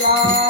Bye.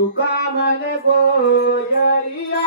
तुका मन Gojariya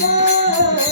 Yeah.